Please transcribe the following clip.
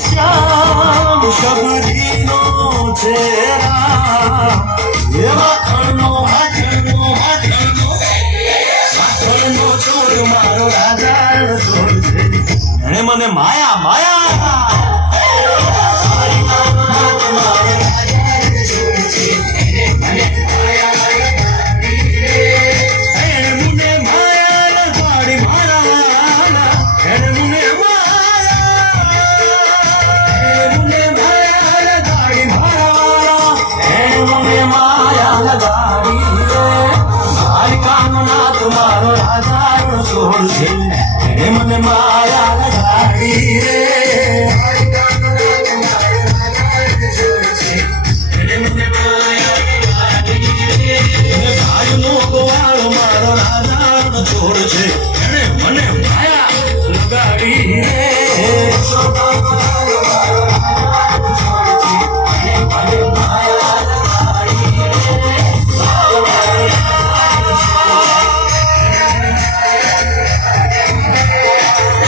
શ્યામ શબરીનો ચહેરા એવા કણનો માથણનો ચોર મારો રાજા ચોર છે. એણે મને માયા માયા